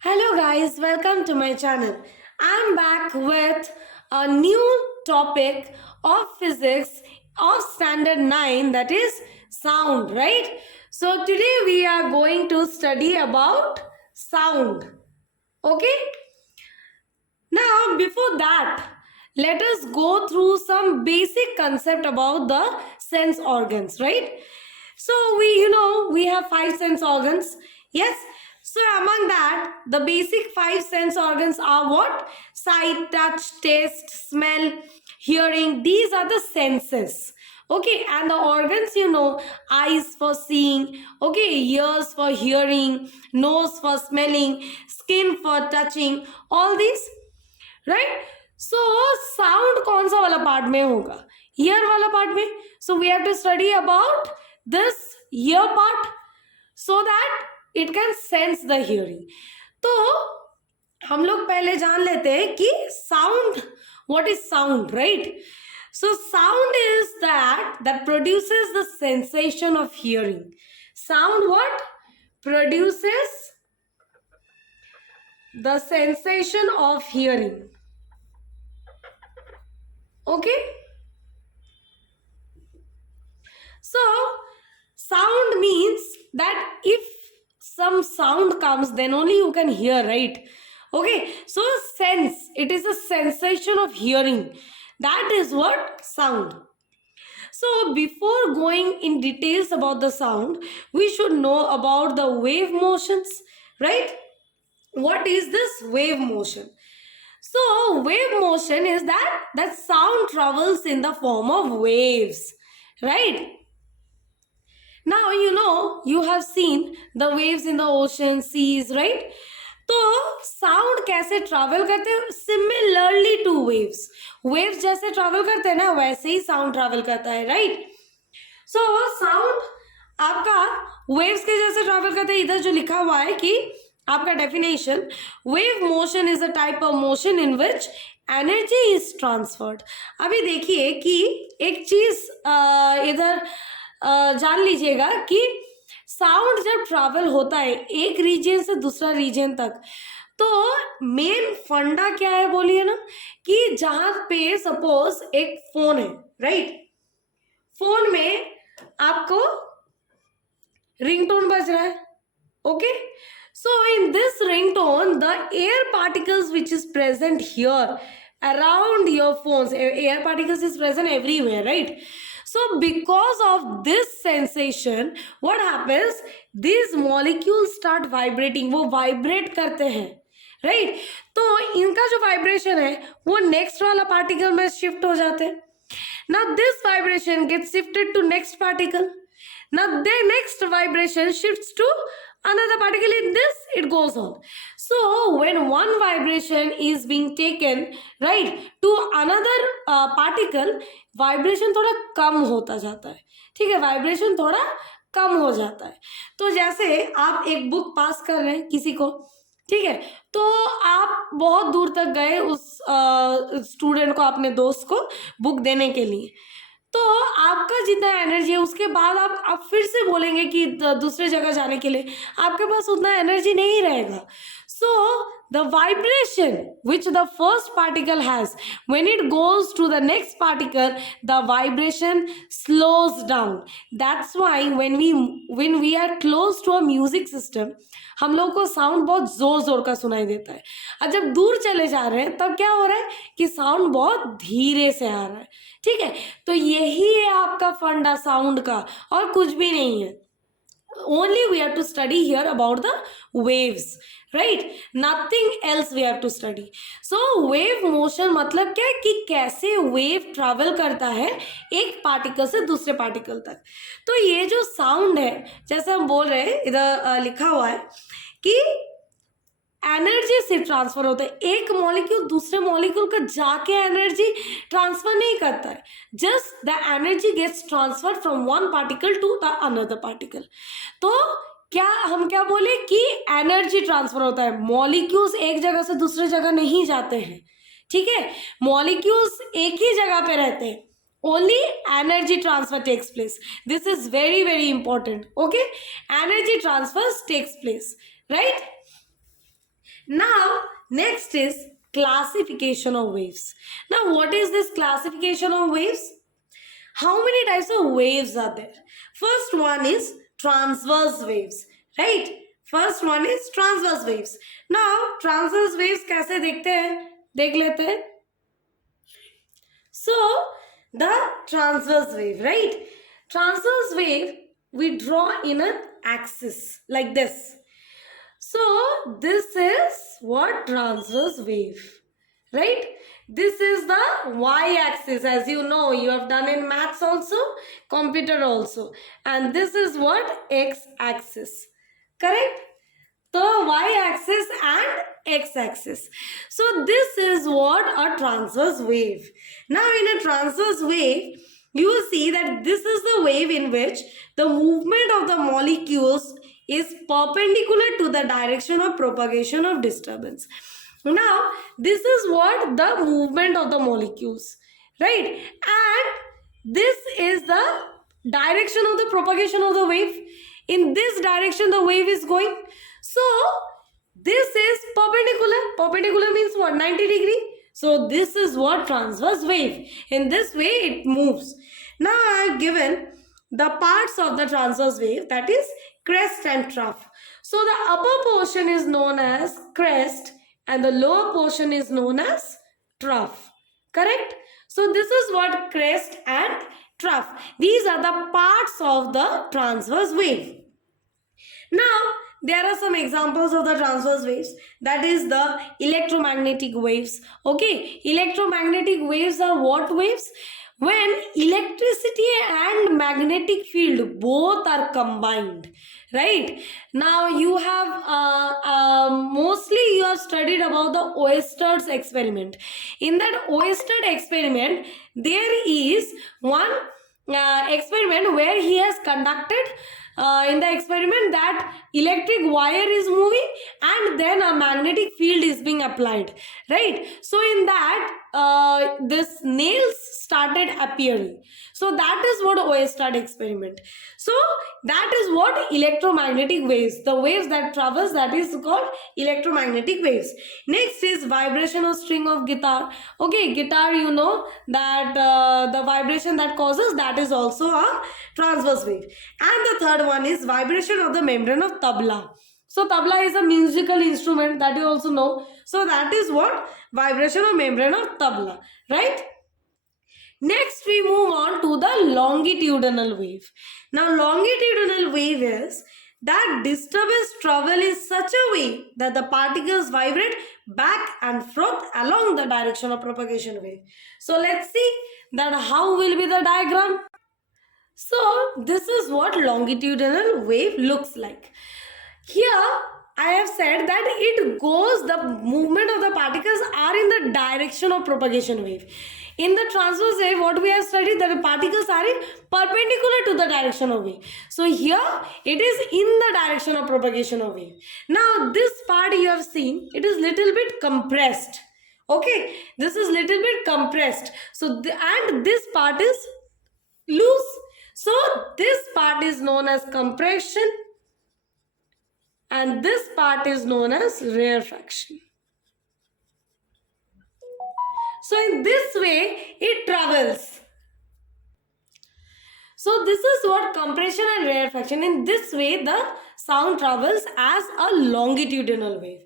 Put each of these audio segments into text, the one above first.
Hello, guys, welcome to my channel. I'm back with a new topic of physics of standard 9, that is sound, right? So, today we are going to study about sound. Okay, now before that, let us go through some basic concept about the sense organs, right? So we have five sense organs. Yes. So among that, the basic five sense organs are what? Sight, touch, taste, smell, hearing. These are the senses. Okay, and the organs, eyes for seeing, okay, ears for hearing, nose for smelling, skin for touching, all these, right? So sound कौन सा वाला part में होगा? Year वाला part में. So we have to study about this ear part so that it can sense the hearing. तो हम लोग पहले जान लेते हैं कि sound, what is sound, right? So sound is that produces the sensation of hearing. Sound what? Produces the sensation of hearing. Okay. So sound means that if some sound comes, then only you can hear, right? Okay, so sense, it is a sensation of hearing. That is what sound. So before going in details about the sound, we should know about the wave motions, right? What is this wave motion? So wave motion is that sound travels in the form of waves, right? Now you have seen the waves in the ocean, seas, right? तो sound कैसे travel करते हैं? Similarly two waves. Waves जैसे travel करते हैं ना, वैसे ही sound travel करता है, राइट? सो साउंड आपका वेव्स के जैसे ट्रैवल करता है. इधर जो लिखा हुआ है कि आपका definition, wave motion is a type of motion in which energy is transferred. अभी देखिए कि एक चीज इधर जान लीजिएगा कि साउंड जब ट्रैवल होता है एक रीजन से दूसरा रीजन तक, तो मेन फंडा क्या है बोलिए ना, कि जहां पे सपोज एक फोन है, राइट? फोन में आपको रिंगटोन बज रहा है. Okay, so in this ringtone the air particles which is present here around your phones, air particles is present everywhere, right? So because of this sensation, what happens, these molecules start vibrating. वो vibrate करते हैं, right? तो इनका जो vibration है वो next वाला particle में shift हो जाते हैं. Now this vibration gets shifted to next particle. Now the next vibration shifts to another particle. In this it goes on. So when one vibration is being taken, right, to another particle, vibration थोड़ा कम होता जाता है. ठीक है, vibration थोड़ा कम हो जाता है. तो जैसे आप एक बुक पास कर रहे हैं किसी को, ठीक है, तो आप बहुत दूर तक गए उस स्टूडेंट को, अपने दोस्त को बुक देने के लिए, तो आपका जितना एनर्जी है उसके बाद आप फिर से बोलेंगे कि दूसरे जगह जाने के लिए, आपके पास उतना एनर्जी नहीं रहेगा. सो the vibration which the first particle has, when it goes to the next particle, the vibration slows down. That's why when we are close to a music system, हम लोग को साउंड बहुत जोर जोर का सुनाई देता है. और जब दूर चले जा रहे हैं तब क्या हो रहा है कि साउंड बहुत धीरे से आ रहा है. ठीक है, तो यही है आपका फंडा साउंड का, और कुछ भी नहीं है. Only we have to study here about the waves, right? Nothing else we have to study. So wave motion मतलब क्या है कि कैसे वेव ट्रैवल करता है एक पार्टिकल से दूसरे पार्टिकल तक. तो ये जो साउंड है, जैसे हम बोल रहे हैं, इधर लिखा हुआ है कि एनर्जी से ट्रांसफर होता है. एक मॉलिक्यूल दूसरे मॉलिक्यूल का जाके एनर्जी ट्रांसफर नहीं करता है, just the energy gets transfer from one particle to the another particle. तो क्या हम क्या बोले कि एनर्जी ट्रांसफर होता है, मॉलिक्यूल्स एक जगह से दूसरे जगह नहीं जाते हैं. ठीक है, मॉलिक्यूल्स एक ही जगह पे रहते हैं, only energy transfer takes place. This is very very important. Okay, energy transfers takes place, right? Now, next is classification of waves. Now, what is this classification of waves? How many types of waves are there? First one is transverse waves, right? First one is transverse waves. Now, transverse waves कैसे देखते हैं? देख लेते हैं. So, the transverse wave, right? Transverse wave we draw in an axis like this. So, this is what transverse wave, right? This is the y-axis, as you know, you have done in maths also, computer also. And this is what? X-axis, correct? So, y-axis and x-axis. So, this is what a transverse wave. Now, in a transverse wave, you will see that this is the wave in which the movement of the molecules is perpendicular to the direction of propagation of disturbance. Now, this is what the movement of the molecules, right? And this is the direction of the propagation of the wave. In this direction, the wave is going. So, this is perpendicular. Perpendicular means what? 90 degree. So, this is what? Transverse wave. In this way, it moves. Now, I have given the parts of the transverse wave, that is crest and trough. So, the upper portion is known as crest and the lower portion is known as trough. Correct? So, this is what crest and trough. These are the parts of the transverse wave. Now, there are some examples of the transverse waves, that is the electromagnetic waves. Okay, electromagnetic waves are what waves? When electricity and magnetic field both are combined, right? Now you have mostly you have studied about the Oersted experiment. In that Oersted experiment, there is one experiment where he has conducted in the experiment that electric wire is moving and then a magnetic field is being applied, right? So in that this nails started appearing. So that is what Oersted experiment. So that is what electromagnetic waves, the waves that travels, that is called electromagnetic waves. Next is vibration of string of guitar. Okay, guitar, you know that the vibration that causes, that is also a transverse wave. And the third one is vibration of the membrane of tabla. So tabla is a musical instrument that you also know. So that is what? Vibration of membrane of tabla, right? Next we move on to the longitudinal wave. Now longitudinal wave is that disturbance travel in such a way that the particles vibrate back and forth along the direction of propagation wave. So let's see that how will be the diagram. So this is what longitudinal wave looks like. Here I have said that it goes, the movement of the particles are in the direction of propagation wave. In the transverse wave, what we have studied, that the particles are in perpendicular to the direction of wave. So here it is in the direction of propagation of wave. Now this part you have seen, it is little bit compressed. Okay, this is little bit compressed. So and this part is loose. So this part is known as compression and this part is known as rarefaction. So in this way it travels. So this is what compression and rarefaction. In this way the sound travels as a longitudinal wave.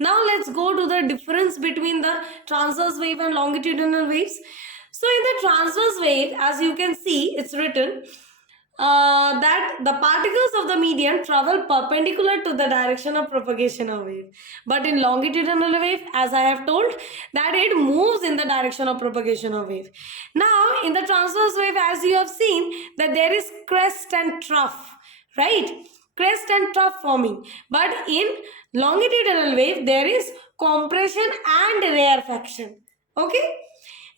Now let's go to the difference between the transverse wave and longitudinal waves. So in the transverse wave, as you can see, it's written that the particles of the medium travel perpendicular to the direction of propagation of wave. But in longitudinal wave, as I have told, that it moves in the direction of propagation of wave. Now, in the transverse wave, as you have seen, that there is crest and trough, right? Crest and trough forming. But in longitudinal wave, there is compression and rarefaction. Okay?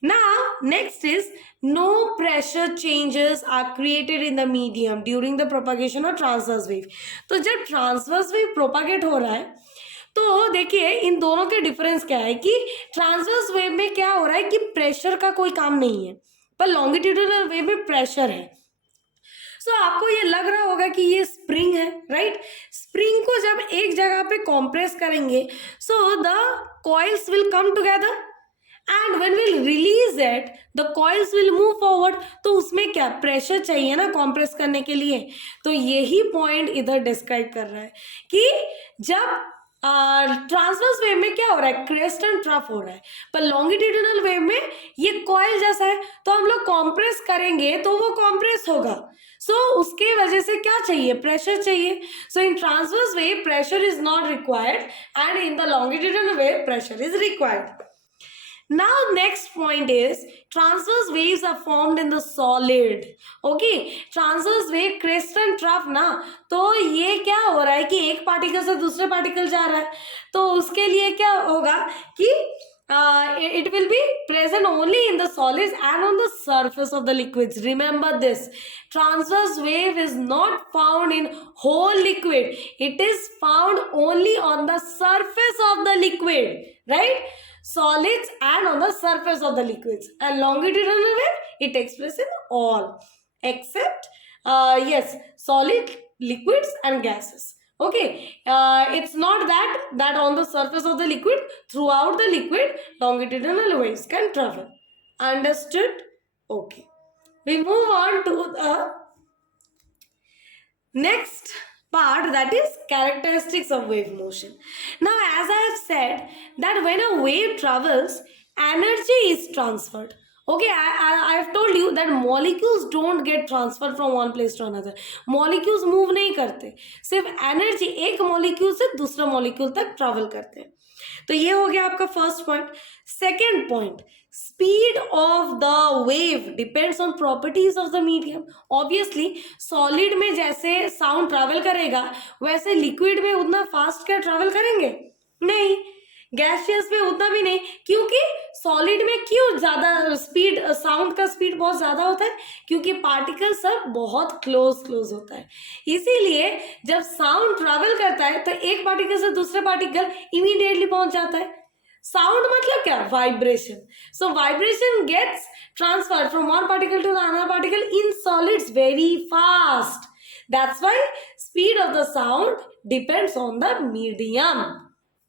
Now, next is no pressure changes are created in the medium during the propagation of transverse wave. तो जब transverse wave propagate हो रहा है, तो देखिए इन दोनों के difference क्या है कि ट्रांसवर्स वेव में क्या हो रहा है कि प्रेशर का कोई काम नहीं है, पर लॉन्गिट्यूडिनल वेव में प्रेशर है. सो आपको ये लग रहा होगा कि ये स्प्रिंग है, राइट? स्प्रिंग को जब एक जगह पे कॉम्प्रेस करेंगे, so the coils will come together and when will release it the coils will move forward. तो उसमें क्या प्रेशर चाहिए ना कॉम्प्रेस करने के लिए. तो यही पॉइंट इधर डिस्क्राइब कर रहा है कि जब ट्रांसवर्स वेव में क्या हो रहा है, क्रेस्ट एंड ट्रफ हो रहा है, पर लॉन्गिट्यूडिनल वेव में ये कॉइल जैसा है, तो हम लोग कॉम्प्रेस करेंगे तो वो कॉम्प्रेस होगा. सो उसके वजह से क्या चाहिए, प्रेशर चाहिए. So in transverse wave pressure is not required and in the longitudinal wave pressure is required. Now next point is transverse waves are formed in the solid. Okay, transverse wave crest and trough ना, तो ये क्या हो रहा है कि एक particle से दूसरे पार्टिकल जा रहा है, तो उसके लिए क्या होगा कि it will be present only in the solids and on the surface of the liquids. Remember this, transverse wave is not found in whole liquid, it is found only on the surface of the liquid, right? Solids and on the surface of the liquids. And longitudinal wave, it takes place in all except yes, solid, liquids and gases. Okay, it's not that on the surface of the liquid, throughout the liquid longitudinal waves can travel. Understood? Okay, we move on to the next part, that is characteristics of wave motion. Now as I have said that when a wave travels, energy is transferred. Okay, I have told you that molecules don't get transferred from one place to another. Molecules move नहीं करते, सिर्फ energy एक molecule से दूसरा molecule तक travel करते हैं. तो ये हो गया आपका first point. Second point, speed of the wave depends on properties of the medium. Obviously solid में जैसे sound travel करेगा वैसे liquid में उतना fast क्या travel करेंगे, नहीं. गैसियस में उतना भी नहीं, क्योंकि सॉलिड में क्यों ज्यादा स्पीड, साउंड का स्पीड बहुत ज्यादा होता है, क्योंकि पार्टिकल सब बहुत क्लोज होता है. इसीलिए जब साउंड ट्रैवल करता है तो एक पार्टिकल से दूसरे पार्टिकल इमीडिएटली पहुंच जाता है. साउंड मतलब क्या, vibration. So vibration gets transferred from one particle to the another particle in solids very fast. That's why speed of the sound depends on the medium.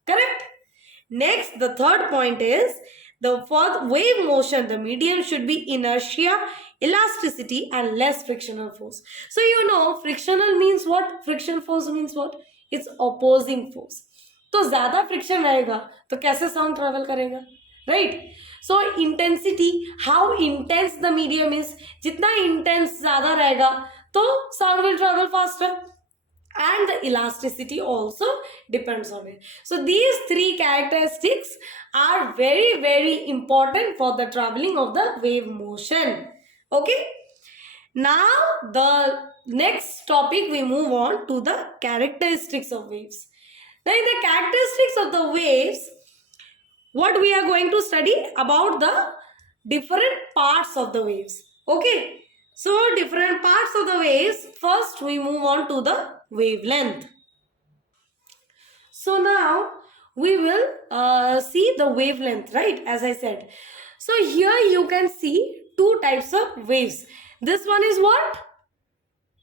Correct. Next, the third point is for wave motion, the medium should be inertia, elasticity, and less frictional force. So you know, frictional means what? Friction force means what? It's opposing force. तो ज्यादा friction रहेगा तो कैसे sound travel करेगा, right? So intensity, how intense the medium is, जितना intense ज्यादा रहेगा तो sound will travel faster. And the elasticity also depends on it. So these three characteristics are very, very important for the traveling of the wave motion. Okay. Now the next topic, we move on to the characteristics of waves. Now in the characteristics of the waves, what we are going to study about the different parts of the waves. Okay. So different parts of the waves. First we move on to the wavelength. So now we will see the wavelength, right? As I said, so here you can see two types of waves. This one is what?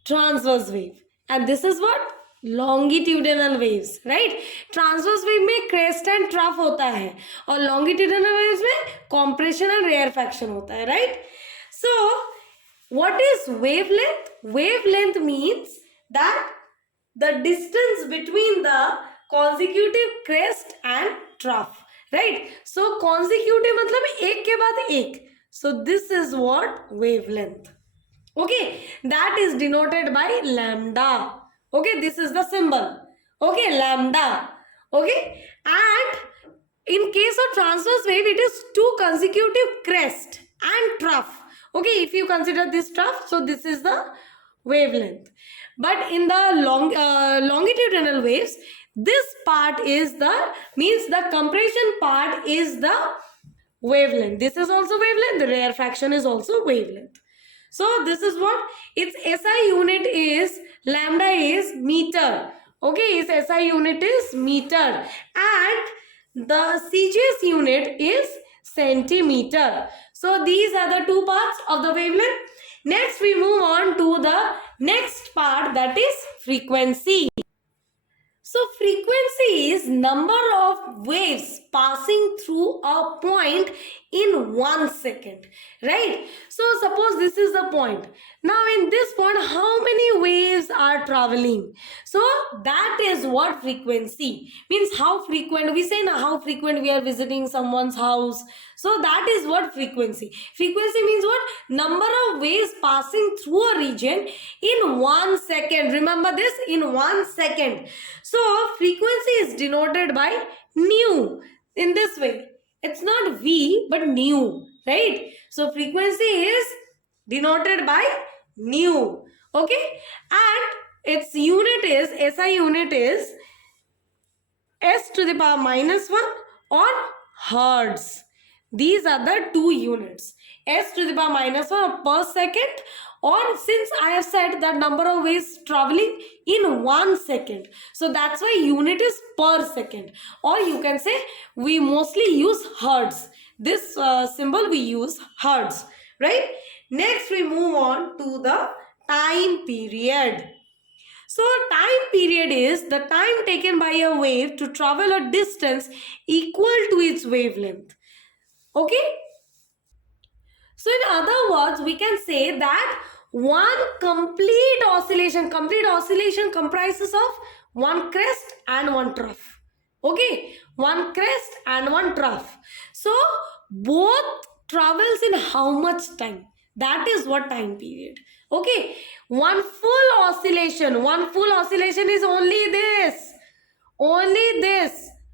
Transverse wave, and this is what? Longitudinal waves, right? Transverse wave में crest and trough होता है और longitudinal waves में compression and rarefaction होता है, right? So what is wavelength? Wavelength means that the distance between the consecutive crest and trough, right? So consecutive मतलब एक के बाद एक. So this is what wavelength. Okay, that is denoted by lambda. Okay, this is the symbol. Okay, lambda. Okay, and in case of transverse wave, it is two consecutive crest and trough. Okay, if you consider this trough, so this is the wavelength. But in the longitudinal waves, this part is means the compression part is the wavelength. This is also wavelength. The rarefaction is also wavelength. So this is what its SI unit is. Lambda is meter. Okay, its SI unit is meter, and the CGS unit is centimeter. So these are the two parts of the wavelength. Next we move on to the next part, that is frequency. So frequency is number of waves passing through a point in 1 second, right? So suppose this is the point. Now in this point, how many waves are traveling? So that is what frequency means. How frequent, we say now, how frequent we are visiting someone's house. So that is what frequency. Frequency means what? Number of waves passing through a region in 1 second. Remember this, in 1 second. So frequency is denoted by nu in this way. It's not V but nu, right? So frequency is denoted by nu. Okay, and its unit is, SI unit is S to the power minus 1 or hertz. These are the two units, S to the power minus 1 per second, or since I have said that number of waves traveling in 1 second, so that's why unit is per second, or you can say we mostly use hertz. This symbol we use hertz, right? Next we move on to the time period. So time period is the time taken by a wave to travel a distance equal to its wavelength. Okay, so in other words, we can say that one complete oscillation comprises of one crest and one trough. Okay, one crest and one trough. So both travels in how much time? That is what time period. Okay, one full oscillation is only this,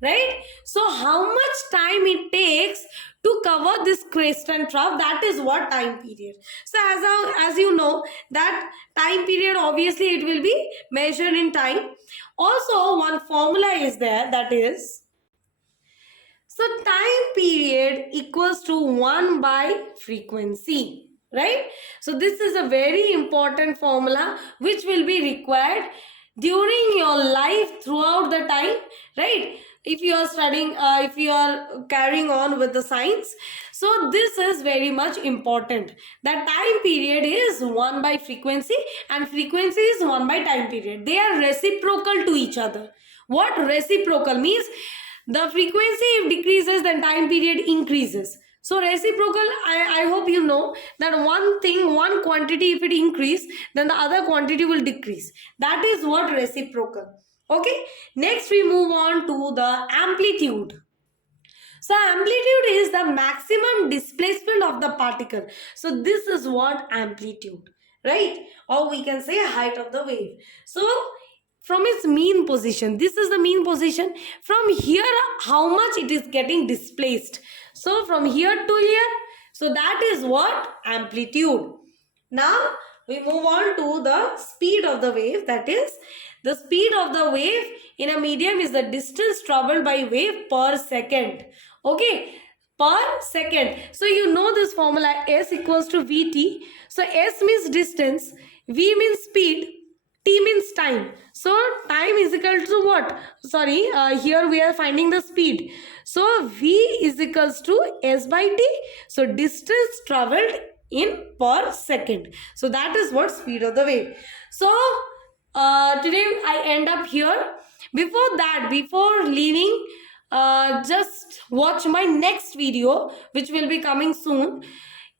right? So how much time it takes to cover this crest and trough, that is what time period. So as you know that time period, obviously it will be measured in time. Also one formula is there, that is, so time period equals to 1 by frequency, right? So this is a very important formula which will be required during your life throughout the time, right? If you are studying, if you are carrying on with the science, so this is very much important, that time period is 1 by frequency and frequency is 1 by time period. They are reciprocal to each other. What reciprocal means? The frequency if decreases, then time period increases. So reciprocal, I hope you know that one quantity if it increase, then the other quantity will decrease. That is what reciprocal. Okay, next we move on to the amplitude. So amplitude is the maximum displacement of the particle. So this is what amplitude, right? Or we can say height of the wave. So from its mean position, this is the mean position. From here, how much it is getting displaced. So from here to here, so that is what amplitude. Now we move on to the speed of the wave, that is, the speed of the wave in a medium is the distance traveled by wave per second. Okay, per second. So you know this formula, S equals to Vt. So S means distance, V means speed, T means time. So time is equal to what? Sorry, here we are finding the speed. So V is equals to S by T. So distance traveled in per second. So that is what speed of the wave. So today I end up here. Before that, before leaving, just watch my next video which will be coming soon.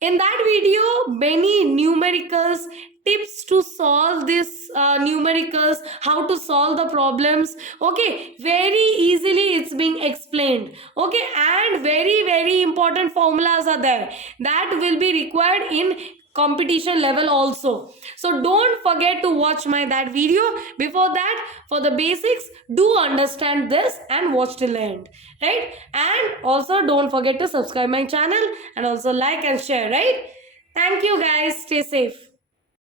In that video, many numericals, tips to solve this numericals, how to solve the problems. Okay, very easily it's being explained. Okay, and very important formulas are there that will be required in competition level also. So don't forget to watch that video. Before that, for the basics, do understand this and watch till the end, right? And also don't forget to subscribe my channel and also like and share, right? Thank you guys. Stay safe.